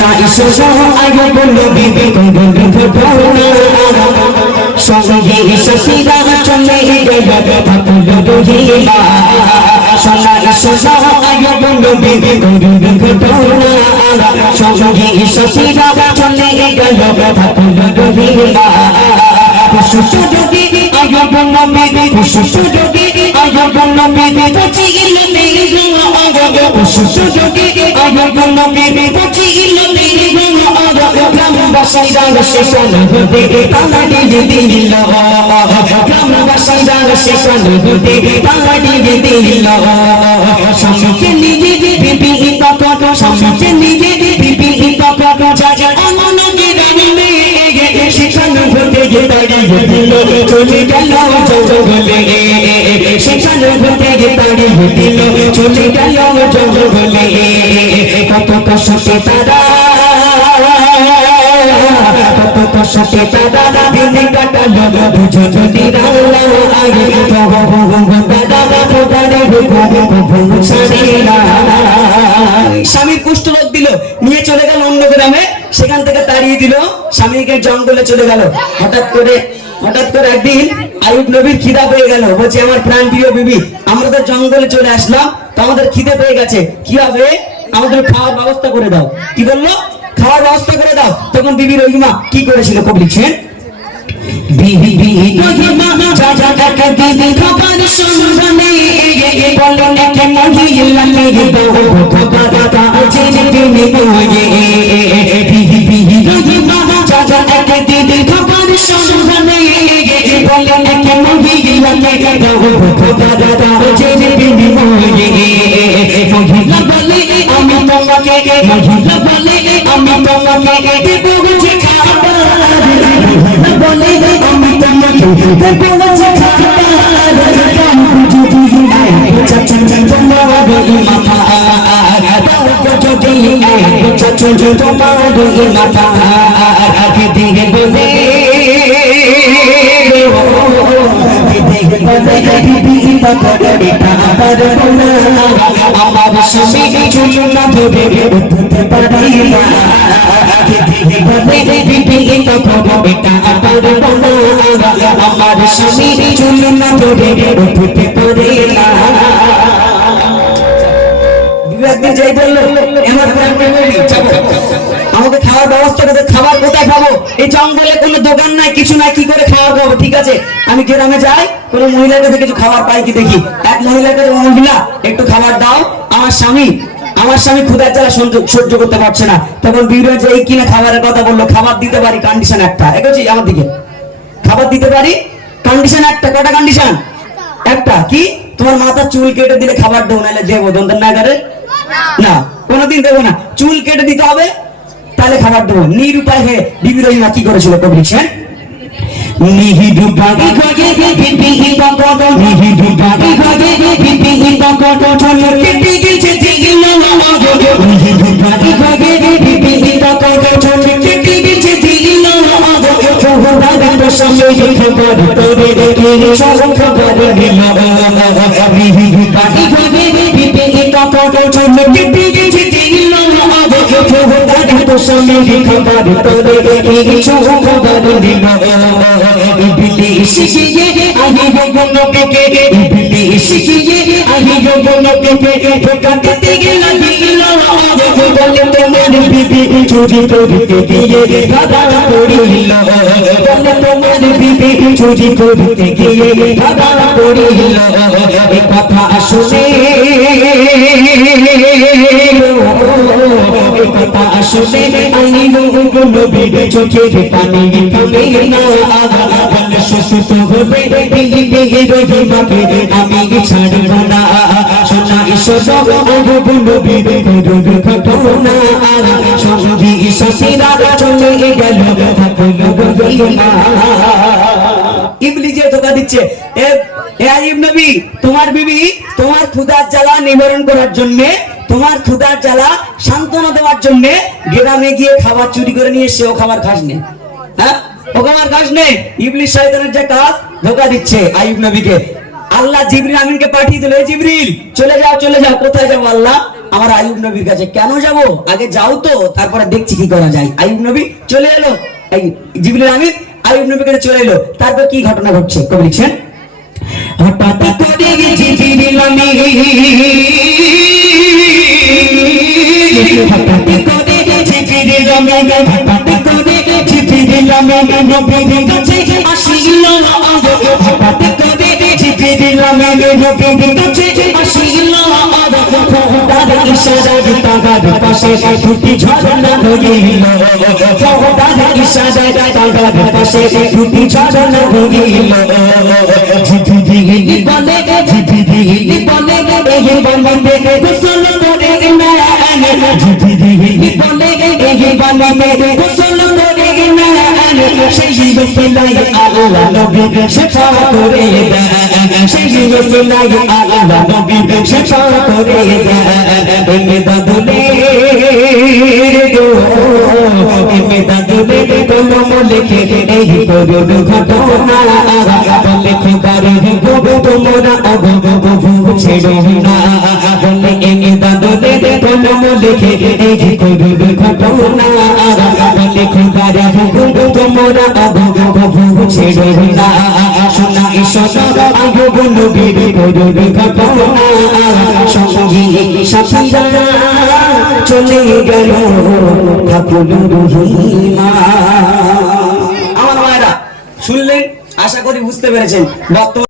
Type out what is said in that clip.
ইসো আগে বলো বিবি কোন ঘটনা সঙ্গে সখীরা চলে গেল থাকলো রহিমা সোনা ইসো আগে বলো বিবি কোন ঘটনা সঙ্গে সখীরা চলে গেল থাকলো রহিমা সুস্থ যোগী আগে বলো বিবি সুস্থ যোগী আগে বলো বিবি পচিল মেরি গো আগে সুস্থ যোগী আগে বলো বিবি পচিল মেরি গো আগে গ্রামবাসীরা সেখানে হতে তালা দিয়ে দিল গ্রামবাসীরা সেখানে হতে তালা দিয়ে দিল স্বামীকে নিজে বিবি তক স্বামীকে নিজে বিবি তক জায়গা অননকে রাখলে সেখানে হতে তাড়িয়ে দিল চলে গেল জঙ্গলে সেখানে হতে তাড়িয়ে দিল চলে গেল জঙ্গলে কত কষ্টে তারা কত কষ্টে তারা দিন কাটালো বুঝো যদি স্বামীর কুষ্ঠ রোগ দিল নিয়ে চলে গেল অন্য গ্রামে সেখান থেকে তাড়িয়ে দিল স্বামীকে জঙ্গলে চলে গেল হঠাৎ করে একদিন আইয়ুব নবীর খিদা পেয়ে গেল বলছে আমার প্রাণ প্রিয় বিবি আমরা তো জঙ্গলে চলে আসলাম তো আমাদের খিদে পেয়ে গেছে কি হবে আমাদের খাওয়ার ব্যবস্থা করে দাও কি বললো খাওয়ার ব্যবস্থা করে দাও তখন বিবি রহিমা কি করেছিল কবি লিখছেন বিবি রহিমা জাজাকে দিদি খাবার সন্ধানে বলেন কে মহিলা মেরে দো খবর কাজে দিনে মোয়ে বিবি রহিমা জাজাকে দিদি খাবার সন্ধানে বলেন কে মহিলা মেরে দো খবর কাজে দিনে মোয়ে মহিলা বলে আমি তোমাকে মহিলা বলে আমি তোমাকে দেব যে খাবার বলে আমি তোমাকে দেব যে খাবার কাম যদি নাই চাচা তোমার মাথা যদি নাই চাচা তোমার মাথা আগে দিয়ে বলে আমার স্বামী চুল না ধরে উঠতে পারি না আমার স্বামী চুল না ধরে উঠতে পারে না একদিন যাই বললো আমাকে খাওয়ার ব্যবস্থা করতে খাবার কোথায় খাবো এই জঙ্গলে কোনো দোকান নাই কিছু নাই কি করে খাওয়া খাবো ঠিক আছে আমি গ্রামে যাই কোনো মহিলার কাছে কিছু খাবার পাই কি দেখি এক মহিলার কাছে মহিলা একটু খাবার দাও আমার স্বামী ক্ষুধার জ্বালা সহ্য করতে পারছে না তখন বিরোধ যে এই কিনা খাবারের কথা বললো খাবার দিতে পারি কন্ডিশন একটা এগোছি আমার দিকে খাবার দিতে পারি কন্ডিশন একটা কটা কন্ডিশন একটা কি তোমার মাথা চুল কেটে দিলে খাবার দেবো নাহলে দেবো দন্তর না করে না কোনোদিন দেবো না চুল কেটে দিতে হবে তাহলে খাবার দেবো নিরুপায় হয়ে বিবি রহিমা কি করেছিল কবি লিখছেন নিহিদু বাড়ি গগে বিবি বকট নিহিদু বাড়ি গগে বিবি বকট চলে কেটে গেছে দিল গগে নিহিদু বাড়ি গগে বিবি বকট চলে কেটে গেছে দিল গগে খবর তো সামনে খবর তোরে কে সব খবর দিল নিহিদু বাড়ি গগে বিবি বকট চলে কেটে গেছে দিল গগে খবর তো সামনে খবর তোরে কে সব খবর দিল ইবলিশ কিয়ে আহি গোনো কে ইবলিশ কিয়ে আহি গোনো কে ধোকা দিতে গেল দিল বলে তোমার বিবি চুরি করতে গিয়ে দাদা পড়িল বলে তোমার বিবি চুরি করতে গিয়ে দাদা পড়িল এই কথা শুনে এই কথা শুনে আই গোনো বিবি চোখের পানি থামে না সুস্থ হবে বিবি রহিমাকে আমি ছাড়ব না সোনা ঈশ্বর বলবো বিবি ঘটনা সঙ্গী সাথীরা চলে গেল থাকলো রহিমা ইবলিস যে ধোঁকা দিচ্ছে এ আইয়ুব নবী তোমার বিবি তোমার ক্ষুধার জ্বালা নিবারণ করার জন্য তোমার ক্ষুধার জ্বালা সান্ত্বনা দেওয়ার জন্য গ্রামে গিয়ে খাবার চুরি করে নিয়ে সেও খাবার খাস নে হ্যাঁ ওখানে কাজ নেই ইবলিস শয়তানের যে কাজ ধোঁকা দিচ্ছে আইয়ুব নবীকে আল্লাহ জিবরিল আমিনকে পাঠিয়ে দিল এই জিবরিল চলে যাও কোথায় যাও আল্লাহ আমার আইয়ুব নবীর কাছে। কেন যাব? আগে যাও তো, তারপরে দেখছি কি করা যায়। আইয়ুব নবী চলে এলো, এই জিবরিল আমিন আইয়ুব নবীর কাছে চলে এলো। তারপর কি ঘটনা ঘটছে কবি লিখছেন, হঠাৎ করে জিবরিল আমিন হঠাৎ করে জিবরিল আমিন হঠাৎ করে জিবরিল আমিন নবীর কাছে আসিল। হঠাৎ করে জিবরিল আমিন নবীর কাছে আসিল। খোদার ইশারায় তাগার পাশে দুটি ঝরনা হইল। খোদার ইশারায় তাগার পাশে দুটি ঝরনা হইল। জিবরিল বলে জিবরিল বলে এই বান্দে গোসল করে নেন। জিবরিল বলে এই বান্দে গোসল করে নেন। সেই গোসলাই আল্লাহ নবী শেফা করে দেন। সেই গোসলাই আল্লাহ নবী শেফা করে দেন। এমেদাদুলে গো এমেদাদুলে কলম লিখে এই করুণ ঘটনা বলে খোদার গো তোমরা অগো ছেড়ো না। বলে এমেদাদুলে কলম লিখে এই করুণ ঘটনা বলে খোদার গো তোমরা অগো ছেড়ো না। শোনা শোনা আইয়ুব নবীর করুণ ঘটনা সঙ্গী সাথীরা চলে গেল কাপুল রহিমা। আমার মায়েরা শুনলেন, আশা করি বুঝতে পেরেছেন। বর্তমান